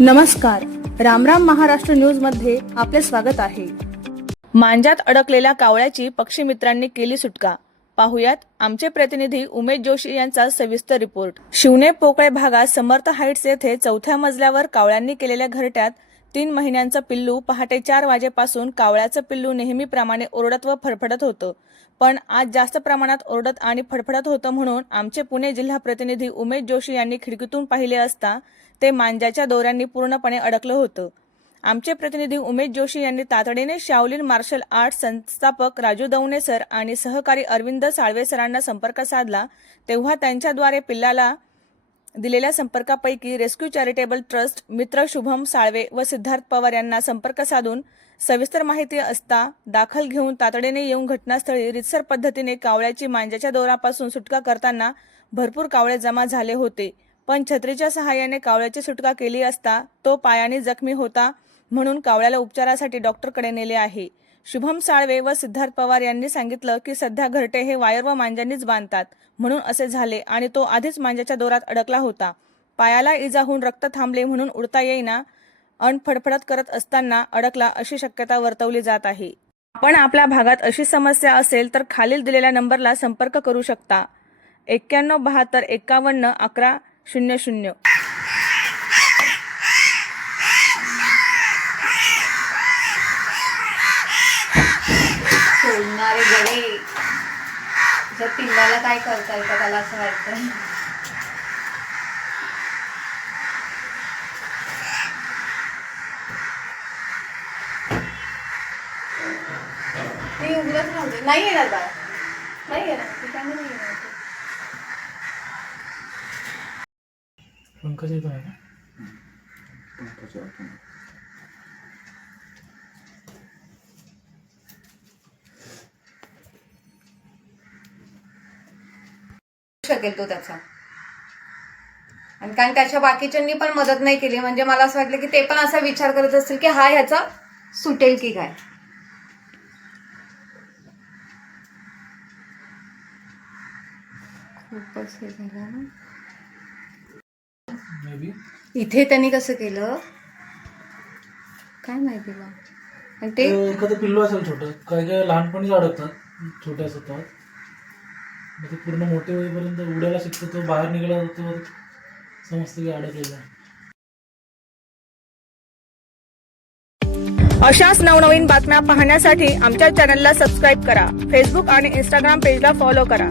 नमस्कार, रामराम महाराष्ट्र न्यूज मध्ये आपले स्वागत आहे। मांजात अडकलेल्या कावळ्याची पक्षीमित्रांनी केली सुटका। पाहुयात आमचे प्रतिनिधी उमेश जोशी यांचा सविस्तर रिपोर्ट। शिवणे पोकळे भागात समर्थ हाईट्स येथे चौथ्या मजल्यावर कावळ्यांनी केलेल्या घरट्यात 3 महिन्यांचं पिल्लू पहाटे 4 वाजेपासून कावळ्याचं पिल्लू नेहमीप्रमाणे ओरडत व फडफडत होतं, पण आज जास्त प्रमाणात ओरडत आणि फडफडत होतं म्हणून आमचे पुणे जिल्हा प्रतिनिधी उमेश जोशी यांनी खिडकीतून पाहिले असता ते मांजाच्या दोऱ्यांनी पूर्णपणे अडकलं होतं। आमचे प्रतिनिधी उमेश जोशी यांनी तातडीने शाओलिन मार्शल आर्ट्स संस्थापक राजू दवणे सर आणि सहकारी अरविंद साळवे सरांना संपर्क साधला, तेव्हा त्यांच्याद्वारे पिल्लाला दिलेल्या संपर्कापैकी रेस्क्यू चॅरिटेबल ट्रस्ट मित्र शुभम साळवे व सिद्धार्थ पवार यांना संपर्क साधून सविस्तर माहिती असता दाखल घेऊन तातडीने येऊन घटनास्थळी रितसर पद्धतीने कावळ्याची मांजाच्या दोरापासून सुटका करताना भरपूर कावळे जमा झाले होते, पण छत्रीच्या सहाय्याने कावळ्याची सुटका केली असता तो पायाने जखमी होता म्हणून कावळ्याला उपचारासाठी डॉक्टरकडे नेले आहे। शुभम साळवे व सिद्धार्थ पवार यांनी सांगितलं की सध्या घरटे हे वायर व मांजांनीच बांधतात म्हणून असे झाले आणि तो आधीच मांजाच्या दोरात अडकला होता। पायाला इजा होऊन रक्त थांबले म्हणून उडता येईना अन फडफडत करत असताना अडकला अशी शक्यता वर्तवली जात आहे। आपण आपल्या भागात अशी समस्या असेल तर खालील दिलेल्या नंबरला संपर्क करू शकता। 9172511100। सोडणारे गडे जर पिल्लाला काय करता येतं त्याला असं वाटतं। मी उघडत राहते, नाही येणार बाळा, नाही येणार, ठिकाणी नाही येणार। पंकज येतो आहे ना? शकेल तो त्याचा, आणि कारण त्याच्या बाकीच्यांनी पण मदत नाही केली म्हणजे मला असं वाटलं की ते पण असा विचार करत असतील की हा ह्याचा सुटेल की काय। खूपच हे झालं ना। इथे त्यांनी कसं केलं काय माहिती बा, आणि ते एखादं पिल्लू असेल छोटं, काही काही लहानपणीच अडकतात छोट्या असतात, मग ते पूर्ण मोठे होईपर्यंत उडायला शिकतो, तो बाहेर निघाला जातो समजतं की अडकलेला आहे। अशाच नवनवीन बातम्या पाहण्यासाठी आमच्या चॅनलला सबस्क्राईब करा, फेसबुक आणि इंस्टाग्राम पेजला फॉलो करा।